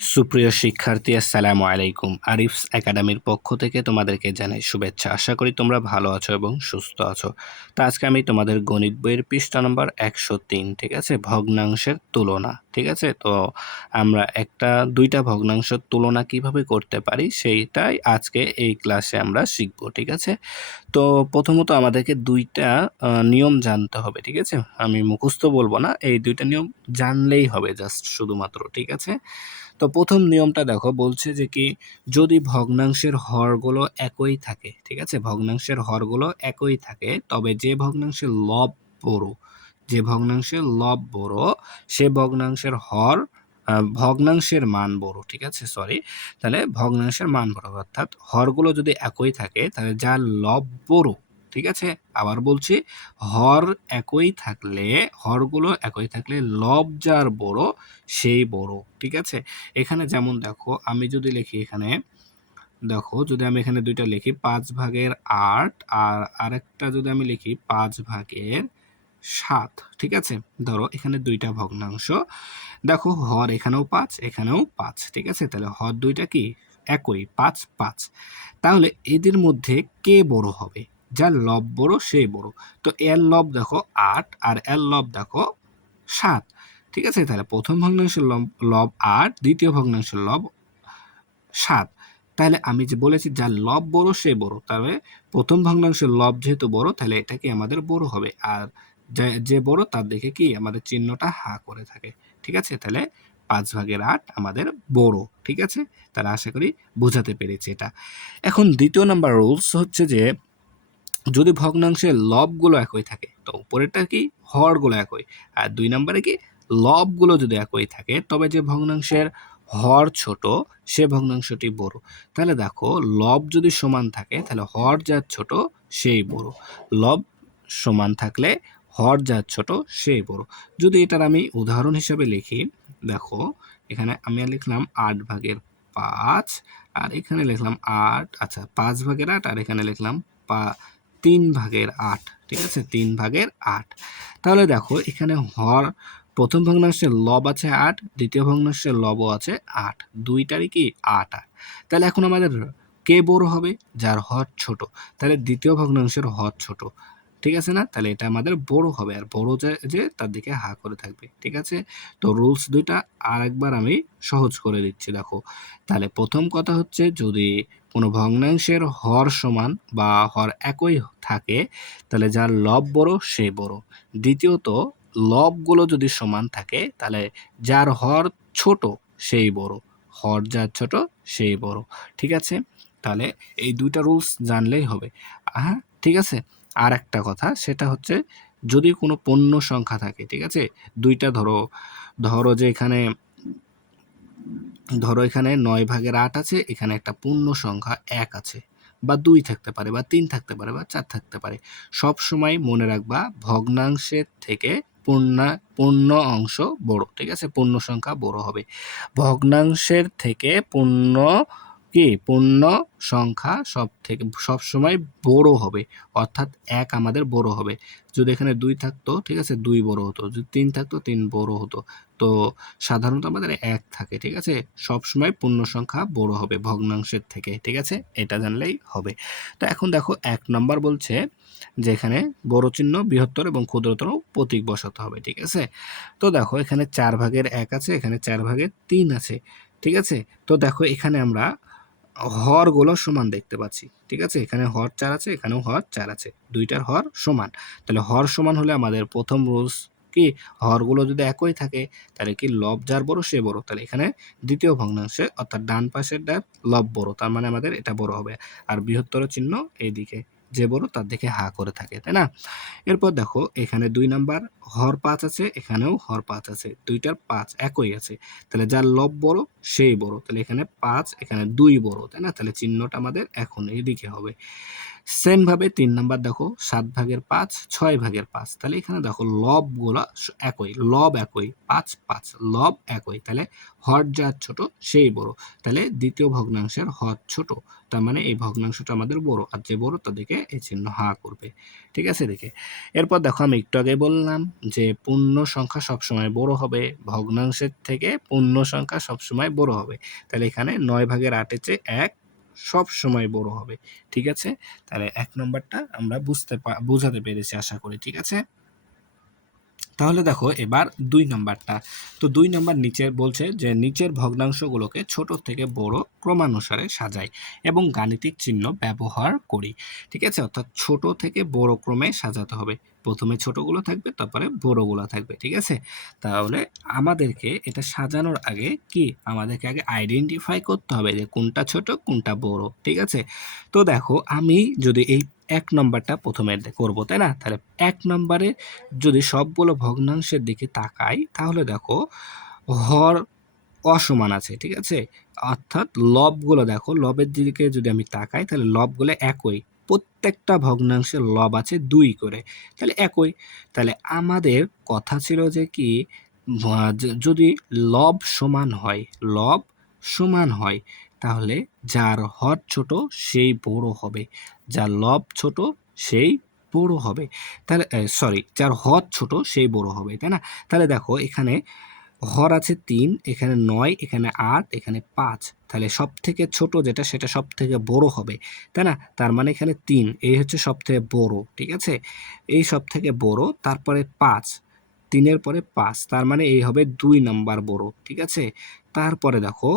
সুপ্রিয় শিক্ষার্থী, আসসালামু আলাইকুম। আরিফস একাডেমির পক্ষ থেকে তোমাদেরকে জানাই শুভেচ্ছা। আশা করি তোমরা ভালো আছো এবং সুস্থ আছো। তো আজকে আমি তোমাদের গণিত বইয়ের পৃষ্ঠা নম্বর 103, ঠিক আছে, ভগ্নাংশের তুলনা, ঠিক আছে। তো আমরা দুইটা ভগ্নাংশের তুলনা কিভাবে করতে পারি সেইটাই আজকে এই ক্লাসে আমরা শিখবো, ঠিক আছে। তো প্রথমত আমাদেরকে দুইটা নিয়ম জানতে হবে, ঠিক আছে। আমি মুখস্থ বলবো না, এই দুইটা নিয়ম জানলেই হবে জাস্ট শুধুমাত্র, ঠিক আছে। তো প্রথম নিয়মটা দেখো, বলছে যে কি, যদি ভগ্নাংশের হরগুলো একই থাকে, ঠিক আছে, ভগ্নাংশের হরগুলো একই থাকে, তবে যে ভগ্নাংশের লব বড়, যে ভগ্নাংশের লব বড় সে ভগ্নাংশের ভগ্নাংশের মান বড়, ঠিক আছে, সরি, তাহলে ভগ্নাংশের মান বড়, অর্থাৎ হরগুলো যদি একই থাকে তাহলে যার লব বড়, ঠিক আছে। আবার বলছি, হরগুলো একই থাকলে লব যার বড় সেই বড়, ঠিক আছে। এখানে যেমন দেখো, আমি যদি লিখি এখানে, দেখো যদি আমি এখানে দুইটা লিখি 5/8 আর আরেকটা যদি আমি লিখি 5/7, ঠিক আছে। ধরো এখানে দুইটা ভগ্নাংশ, দেখো হর এখানেও 5 এখানেও 5, ঠিক আছে, তাহলে হর দুইটা কি একই, 5/5। তাহলে এদের মধ্যে কে বড় হবে? যার লব বড় সেই বড়। তো এর লব দেখো 8 আর এর লব দেখো 7, ঠিক আছে। তাহলে প্রথম ভগ্নাংশের লব লব 8, দ্বিতীয় ভগ্নাংশের লব 7। তাহলে আমি যে বলেছি যার লব বড় সে বড়, তাহলে প্রথম ভগ্নাংশের লব যেহেতু বড় তাহলে এটা কি আমাদের বড় হবে, আর যে বড় তার দিকে কি আমাদের চিহ্নটা হা করে থাকে, ঠিক আছে। তাহলে 5/8 আমাদের বড়, ঠিক আছে। তাহলে আশা করি বোঝাতে পেরেছি এটা। এখন দ্বিতীয় নাম্বার রুলস হচ্ছে যে, যদি ভগ্নাংশের লবগুলো একই থাকে তো উপরেরটা কি হরগুলো একই, আর 2 নম্বরে কি লবগুলো যদি একই থাকে তবে যে ভগ্নাংশের হর ছোট সে ভগ্নাংশটি বড়। তাহলে দেখো, লব যদি সমান থাকে তাহলে হর যার ছোট সেই বড়, লব সমান থাকলে হর যার ছোট সেই বড়। যদি এটার আমি উদাহরণ হিসেবে লিখি, দেখো এখানে আমি লিখলাম 8/5 আর এখানে লিখলাম 8, আচ্ছা 5/8 আর এখানে লিখলাম 3/8, ঠিক আছে, 3/8। তাহলে দেখো এখানে প্রথম ভগ্নাংশের লব আছে 8, দ্বিতীয় ভগ্নাংশের লবও আছে 8, দুইটারই কি 8 8। তাহলে এখন আমাদের কে বড় হবে? যার হর ছোট। তাহলে দ্বিতীয় ভগ্নাংশের হর ছোট, ঠিক আছে না, তাহলে এটা আমাদের বড় হবে, আর বড় যে তার দিকে হা করে থাকবে, ঠিক আছে। তো রুলস দুইটা আর একবার আমি সহজ করে দিচ্ছি, দেখো। তাহলে প্রথম কথা হচ্ছে, যদি কোনো ভগ্নাংশের হর সমান বা হর একই থাকে তাহলে যার লব বড় সে বড়। দ্বিতীয়ত, লবগুলো যদি সমান থাকে তাহলে যার হর ছোট সেই বড়, হর যার ছোট সেই বড়, ঠিক আছে। তাহলে এই দুইটা রুলস জানলেই হবে। হ্যাঁ, ঠিক আছে। আর একটা কথা, সেটা হচ্ছে, যদি কোনো পূর্ণ সংখ্যা থাকে, ঠিক আছে, দুইটা ধরো, যে এখানে 9/8 আছে, এখানে একটা পূর্ণ সংখ্যা 1 আছে, বা 2 থাকতে পারে, বা 3 থাকতে পারে, বা 4 থাকতে পারে। সব সময় মনে রাখবা ভগ্নাংশের থেকে পূর্ণ অংশ বড়, ঠিক আছে, পূর্ণ সংখ্যা বড় হবে। ভগ্নাংশের থেকে পূর্ণ সংখ্যা সব সময় বড় হবে, অর্থাৎ 1 আমাদের বড় হবে। যদি এখানে 2 থাকতো, ঠিক আছে, 2 বড় হতো, যদি 3 থাকতো 3 বড় হতো। তো সাধারণত আমাদের 1 থাকে, ঠিক আছে, সবসময় পূর্ণ সংখ্যা বড় হবে ভগ্নাংশের থেকে, ঠিক আছে, এটা জানলেই হবে। তো এখন দেখো 1 নম্বর বলছে যে এখানে বড় চিহ্ন, বৃহত্তর এবং ক্ষুদ্রতর প্রতীক বসাতে হবে, ঠিক আছে। তো দেখো এখানে 4/1 আছে, এখানে 4/3 আছে, ঠিক আছে। তো দেখো এখানে আমরা হরগুলো সমান দেখতে পাচ্ছি, ঠিক আছে, এখানে হর 4 আছে, এখানেও হর 4 আছে, দুইটার হর সমান। তাহলে হর সমান হলে আমাদের প্রথম রুলস কি, হরগুলো যদি একই থাকে তাহলে কি লব যার বড় সে বড়। তাহলে এখানে দ্বিতীয় ভগ্নাংশে অর্থাৎ ডান পাশেরটা লব বড়, তার মানে আমাদের এটা বড় হবে, আর বৃহত্তর চিহ্ন এইদিকে, যে বড় তার দিকে হা করে থাকে, তাই না। এরপর দেখো এখানে 2 নাম্বার হর 5 আছে, এখানেও হর 5 আছে, দুইটার 5 একই আছে, তাহলে যার লব বড় সেই বড়। তাহলে এখানে 5 এখানে 2 বড়, তাই না, তাহলে চিহ্নটা আমাদের এখন এইদিকে হবে। সেম ভাবে ৩ নাম্বার দেখো ৭/৫ ৬/৫, তাহলে এখানে দেখো লবগুলা একই, লব একই, ৫/৫ লব একই, তাহলে হর যার ছোট সেই বড়, তাহলে দ্বিতীয় ভগ্নাংশের হর ছোট, তার মানে এই ভগ্নাংশটা আমাদের বড়, আর যে বড় তাদেরকে এই চিহ্ন হা করবে। ঠিক আছে দেখে, এরপর দেখো আমি একটু আগে বললাম যে পূর্ণ সংখ্যা সবসময় বড় হবে, ভগ্নাংশের থেকে পূর্ণ সংখ্যা সবসময় বড় হবে, তাহলে এখানে ৯/৮ চেয়ে ১ সব সময় বড় হবে। ঠিক আছে, তাহলে ১ নম্বরটা আমরা বোঝাতে পেরেছি আশা করি। ঠিক আছে, তাহলে দেখো এবার ২ নম্বরটা। তো ২ নম্বর নিচে বলছে যে নিচের ভগ্নাংশগুলোকে ছোট থেকে বড় ক্রমানুসারে সাজাই এবং গাণিতিক চিহ্ন ব্যবহার করি। ঠিক আছে, অর্থাৎ ছোট থেকে বড় ক্রমে সাজাতে হবে, প্রথমে ছোটগুলো থাকবে তারপরে বড়গুলো থাকবে। ঠিক আছে, তাহলে আমাদেরকে এটা সাজানোর আগে কি আমাদেরকে আগে আইডেন্টিফাই করতে হবে যে কোনটা ছোট কোনটা বড়। ঠিক আছে, তো দেখো আমি যদি এই ১ নম্বরটা প্রথমে করব, তাই না? তাহলে ১ নম্বরে যদি সবগুলো ভগ্নাংশের দিকে তাকাই তাহলে দেখো হর অসমান আছে। ঠিক আছে, অর্থাৎ লবগুলো দেখো, লবের দিকে যদি আমি তাকাই তাহলে লবগুলো একই, প্রত্যেকটা ভগ্নাংশের লব আছে ২ করে, তাহলে একই। তাহলে আমাদের কথা ছিল যে কি যদি লব সমান হয়, লব সমান হয় তাহলে যার হর ছোট সেই বড় হবে, যার লব ছোট সেই বড় হবে, তাহলে সরি যার হর ছোট সেই বড় হবে, তাই না? তাহলে দেখো এখানে হর আছে ৩, এখানে ৯, এখানে ৮, এখানে ৫, তাহলে সবথেকে ছোট যেটা সেটা সবথেকে বড় হবে, তাই না? তার মানে এখানে ৩ এই হচ্ছে সবথেকে বড়। ঠিক আছে, এই সবথেকে বড়, তারপরে ৫, ৩ এর পরে ৫, তার মানে এই হবে ২ নাম্বার বড়। ঠিক আছে, তারপরে দেখো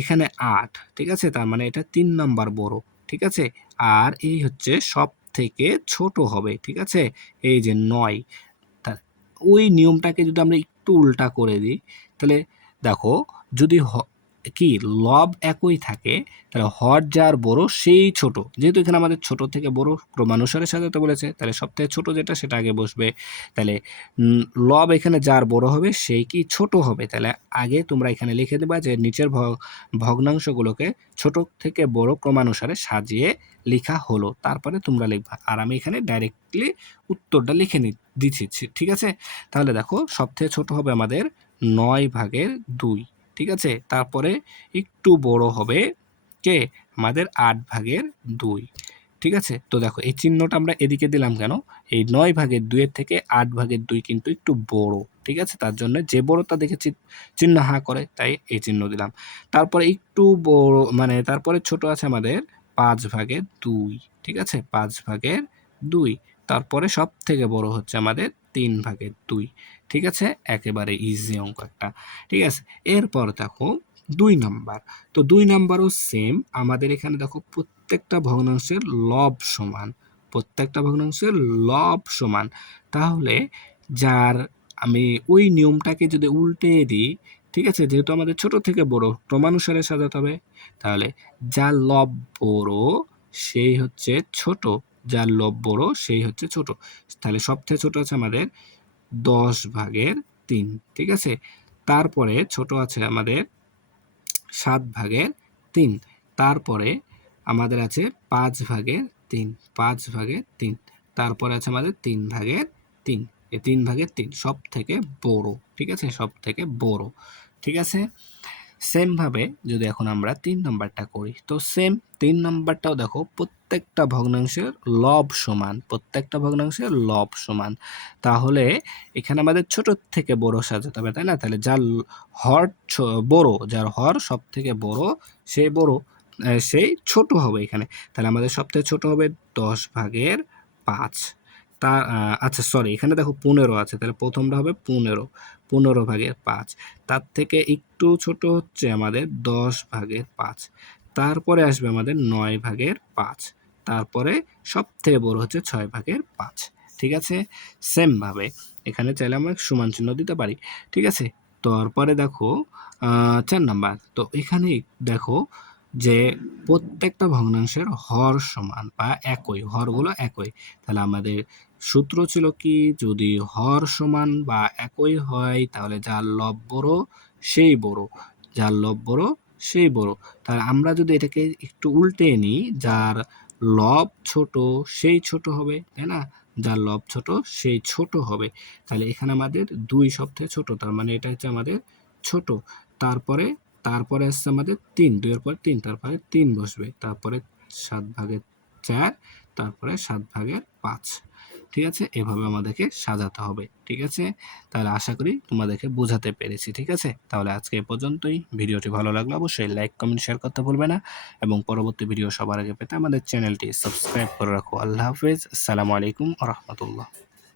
এখানে ৮, ঠিক আছে, তার মানে এটা ৩ নাম্বার বড়। ঠিক আছে, আর এই হচ্ছে সবথেকে ছোট হবে। ঠিক আছে, এই যে ৯, তা ওই নিয়মটাকে যদি আমরা একটু উল্টা করে দিই তাহলে দেখো যদি কি লব একই থাকে তাহলে হর যার বড় সেই ছোট, যেহেতু এখানে আমাদের ছোট থেকে বড় ক্রমানুসারে সাজাতে বলেছে তাহলে সবথেকে ছোট যেটা সেটা আগে বসবে, তাহলে লব এখানে যার বড় হবে সেই কি ছোট হবে, তাহলে আগে তোমরা এখানে লিখে দেবা যে নিচের ভগ্নাংশগুলোকে ছোট থেকে বড় ক্রমানুসারে সাজিয়ে লেখা হলো, তারপরে তোমরা লিখবা, আর আমি এখানে ডাইরেক্টলি উত্তরটা লিখে দিচ্ছি। ঠিক আছে, তাহলে দেখো সবথেকে ছোট হবে আমাদের ৯/২। ঠিক আছে, তারপরে একটু বড় হবে কে আমাদের ৮/২। ঠিক আছে, তো দেখো এই চিহ্নটা আমরা এদিকে দিলাম কেন, এই ৯/২ এর থেকে ৮/২ কিন্তু একটু বড়। ঠিক আছে, তার জন্য যে বড়টা দেখে চিহ্ন হা করে তাই এই চিহ্ন দিলাম। তারপরে একটু বড় মানে তারপরে ছোট আছে আমাদের ৫/২। ঠিক আছে, ৫/২, তারপরে সব থেকে বড় হচ্ছে আমাদের ৩/২। ঠিক আছে, একেবারে ইজি অঙ্ক একটা। ঠিক আছে, এরপর দেখো ২ নাম্বার। তো ২ নাম্বারও সেম, আমাদের এখানে দেখো প্রত্যেকটা ভগ্নাংশের লব সমান, প্রত্যেকটা ভগ্নাংশের লব সমান, তাহলে যার আমি ওই নিয়মটাকে যদি উল্টে দিই, ঠিক আছে, যেহেতু আমাদের ছোট থেকে বড় ক্রমানুসারে সাজাতে হবে, তাহলে যার লব বড় সেই হচ্ছে ছোট, যার লব বড় সেই হচ্ছে ছোট, তাহলে সবথেকে ছোট আছে আমাদের ১০/৩। ঠিক আছে, তারপরে ছোট আছে আমাদের ৭/৩, তারপরে আমাদের আছে ৫/৩, ৫/৩, তারপরে আছে আমাদের ৩/৩, এই ৩/৩ সব থেকে বড়। ঠিক আছে, সব থেকে বড়। ঠিক আছে, সেম ভাবে যদি এখন আমরা ৩ নাম্বারটা করি, তো সেম ৩ নাম্বারটাও দেখো প্রত্যেকটা ভগ্নাংশের লব সমান, প্রত্যেকটা ভগ্নাংশের লব সমান, তাহলে এখানে আমাদের ছোট থেকে বড় সাজাতে হবে, তাই না? তাহলে যার হর বড়, যার হর সব থেকে বড় সেই বড়, সেই ছোট হবে এখানে, তাহলে আমাদের সবথেকে ছোট হবে ১০/৫। তা আচ্ছা সরি, এখানে দেখো ১৫ আছে, তাহলে প্রথমটা হবে ১৫, ১৫/৫, তার থেকে একটু ছোট হচ্ছে আমাদের ১০/৫, তারপরে আসবে আমাদের ৯/৫, তারপরে সবথেকে বড় হচ্ছে ৬/৫। ঠিক আছে, সেম ভাবে এখানে চাইলে আমরা সমান চিহ্ন দিতে পারি। ঠিক আছে, তারপরে দেখো ৪ নাম্বার। তো এখানে দেখো যে প্রত্যেকটা ভগ্নাংশের হর সমান বা একই, হরগুলো একই, তাহলে আমাদের সূত্র ছিল কি, যদি হর সমান বা একই হয় তাহলে যার লব বড় সেই বড়, যার লব বড় সেই বড়, তাহলে আমরা যদি এটাকে একটু উল্টে নিই, যার লব ছোট সেই ছোট হবে, তাই না? যার লব ছোট সেই ছোট হবে। তাহলে এখানে আমাদের ২ সবথেকে ছোট। তার মানে এটা হচ্ছে আমাদের ছোট। তারপরে তারপরে আসছে আমাদের ৩, ২ এর পরে ৩, তারপরে ৩ বসবে। তারপরে ৭/৪, তারপরে ৭/৫। ঠিক আছে? এভাবে আমাদেরকে সাজাতে হবে। ঠিক আছে? তাহলে আশা করি তোমাদেরকে বোঝাতে পেরেছি। ঠিক আছে? তাহলে আজকে এ পর্যন্তই। ভিডিওটি ভালো লাগলে অবশ্যই লাইক, কমেন্ট, শেয়ার করতে ভুলবে না এবং পরবর্তী ভিডিও সবার আগে পেতে আমাদের চ্যানেলটি সাবস্ক্রাইব করে রাখো। আল্লাহ হাফেজ। আসসালামু আলাইকুম ওয়া রাহমাতুল্লাহ।